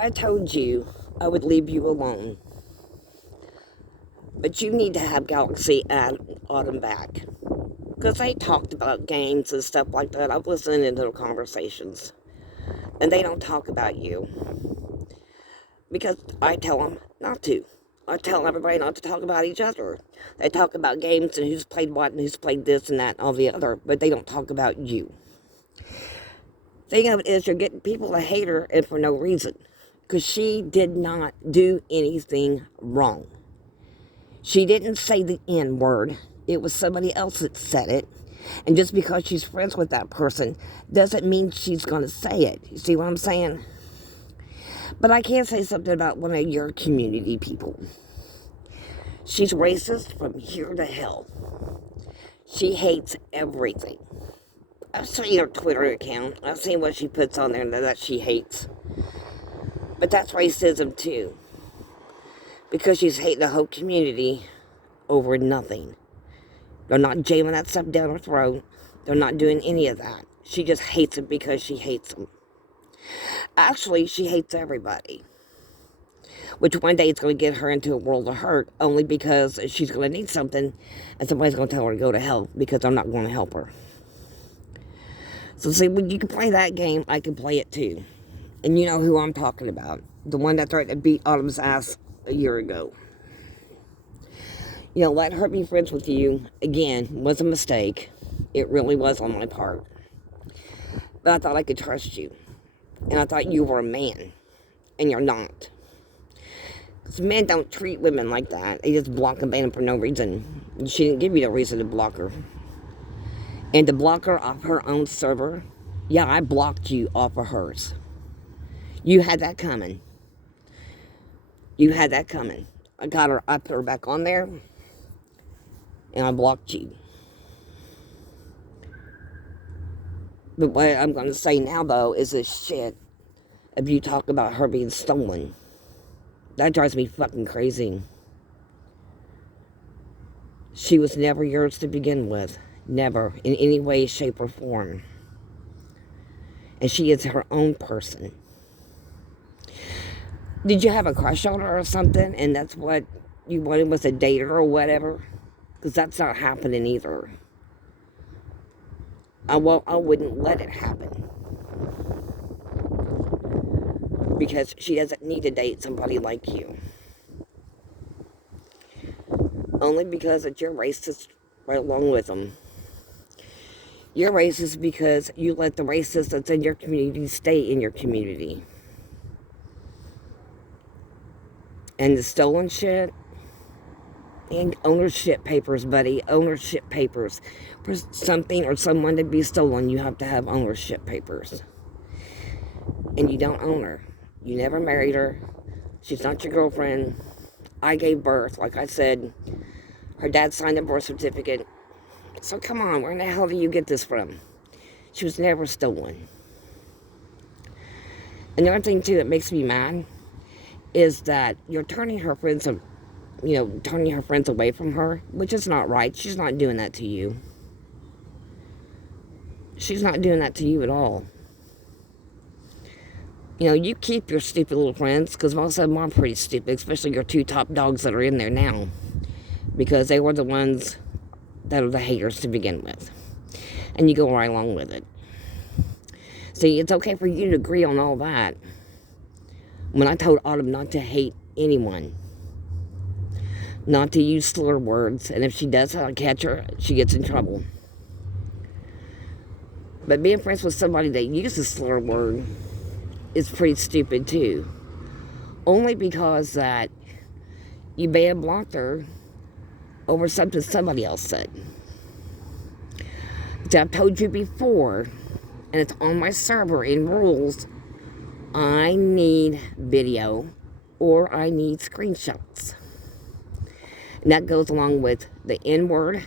I told you I would leave you alone. But you need to have Galaxy and Autumn back. Because they talked about games and stuff like that. I've listened into their conversations. And they don't talk about you. Because I tell them not to. I tell everybody not to talk about each other. They talk about games and who's played what and who's played this and that and all the other. But they don't talk about you. Thing of it is, you're getting people to hate her and for no reason. Because she did not do anything wrong. She didn't say the N word. It was somebody else that said it. And just because she's friends with that person doesn't mean she's going to say it. You see what I'm saying? But I can say something about one of your community people. She's racist from here to hell. She hates everything. I've seen her Twitter account. I've seen what she puts on there that she hates. But that's racism too. Because she's hating the whole community over nothing. They're not jamming that stuff down her throat. They're not doing any of that. She just hates them because she hates them. Actually, she hates everybody. Which one day it's going to get her into a world of hurt only because she's going to need something and somebody's going to tell her to go to hell because I'm not going to help her. So see, when you can play that game, I can play it too. And you know who I'm talking about. The one that tried to beat Autumn's ass a year ago. You know, let her be friends with you, again, was a mistake. It really was on my part. But I thought I could trust you. And I thought you were a man. And you're not. Because men don't treat women like that. They just block and ban them for no reason. She didn't give you the reason to block her. And to block her off her own server, yeah, I blocked you off of hers. You had that coming. You had that coming. I got her, I put her back on there. And I blocked you. But what I'm going to say now, though, is this shit. If you talk about her being stolen, that drives me fucking crazy. She was never yours to begin with. Never. In any way, shape, or form. And she is her own person. Did you have a crush on her or something? And that's what you wanted was a date or whatever? Because that's not happening either. I wouldn't let it happen. Because she doesn't need to date somebody like you. Only because that you're racist right along with them. You're racist because you let the racist that's in your community stay in your community. And the stolen shit, and ownership papers, buddy. Ownership papers. For something or someone to be stolen, you have to have ownership papers. And you don't own her. You never married her. She's not your girlfriend. I gave birth. Like I said, her dad signed the birth certificate. So come on, where in the hell do you get this from? She was never stolen. Another thing, too, that makes me mad is that you're turning her friends away from her, which is not right. She's not doing that to you. She's not doing that to you at all. You know, you keep your stupid little friends, because most of them are pretty stupid, especially your two top dogs that are in there now, because they were the ones that are the haters to begin with. And you go right along with it. See, it's okay for you to agree on all that. When I told Autumn not to hate anyone, not to use slur words, and if she does, I'll catch her, she gets in trouble. But being friends with somebody that uses slur word is pretty stupid too. Only because that you banned blocked her over something somebody else said. But I've told you before, and it's on my server in rules, I need video or I need screenshots. And that goes along with the N-word.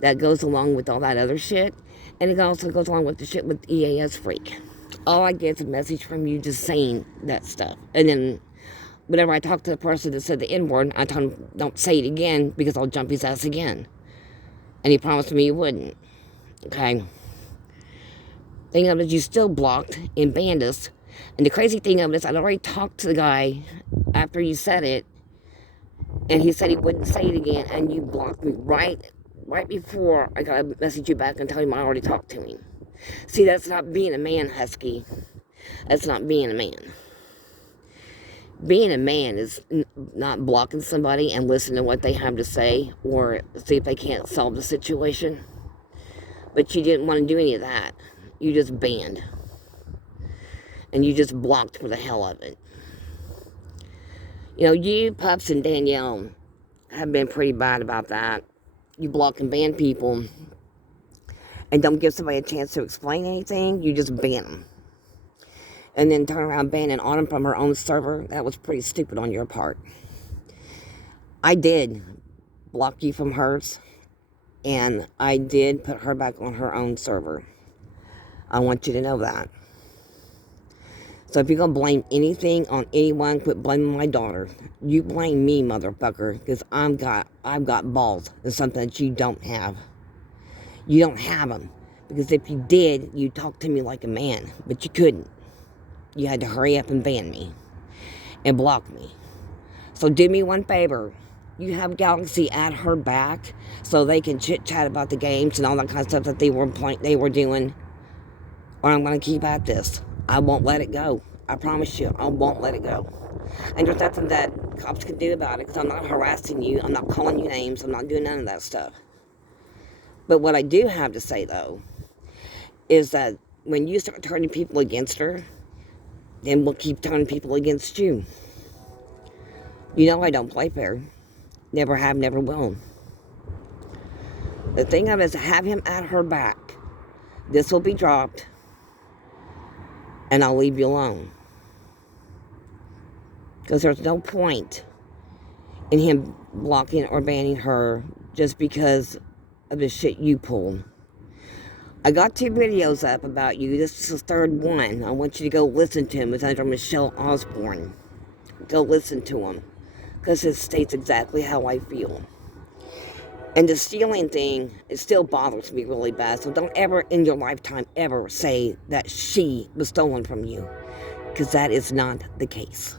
That goes along with all that other shit. And it also goes along with the shit with EAS Freak. All I get is a message from you just saying that stuff. And then whenever I talk to the person that said the N-word, I tell him, don't say it again because I'll jump his ass again. And he promised me he wouldn't. Okay? Thing of it is, you still blocked and banned us And the crazy thing of it is, I'd already talked to the guy after you said it, and he said he wouldn't say it again, and you blocked me right before I got to message you back and tell him I already talked to him. See, that's not being a man, Husky. That's not being a man. Being a man is not blocking somebody and listening to what they have to say or see if they can't solve the situation. But you didn't want to do any of that. You just banned. And you just blocked for the hell of it. You know, you, Pups, and Danielle have been pretty bad about that. You block and ban people and don't give somebody a chance to explain anything. You just ban them. And then turn around banning Autumn from her own server. That was pretty stupid on your part. I did block you from hers. And I did put her back on her own server. I want you to know that. So if you're going to blame anything on anyone, quit blaming my daughter. You blame me, motherfucker, because I've got balls and something that you don't have. You don't have them. Because if you did, you'd talk to me like a man. But you couldn't. You had to hurry up and ban me. And block me. So do me one favor. You have Galaxy add her back so they can chit-chat about the games and all that kind of stuff that they were doing. Or I'm going to keep at this. I won't let it go. I promise you, I won't let it go. And there's nothing that cops can do about it because I'm not harassing you. I'm not calling you names. I'm not doing none of that stuff. But what I do have to say, though, is that when you start turning people against her, then we'll keep turning people against you. You know I don't play fair. Never have, never will. The thing of it is to have him at her back. This will be dropped. And I'll leave you alone. Because there's no point in him blocking or banning her just because of the shit you pulled. I got 2 videos up about you. This is the third one. I want you to go listen to him. It's under Michelle Osborne. Go listen to him. Because it states exactly how I feel. And the stealing thing, it still bothers me really bad. So don't ever in your lifetime ever say that she was stolen from you. Because that is not the case.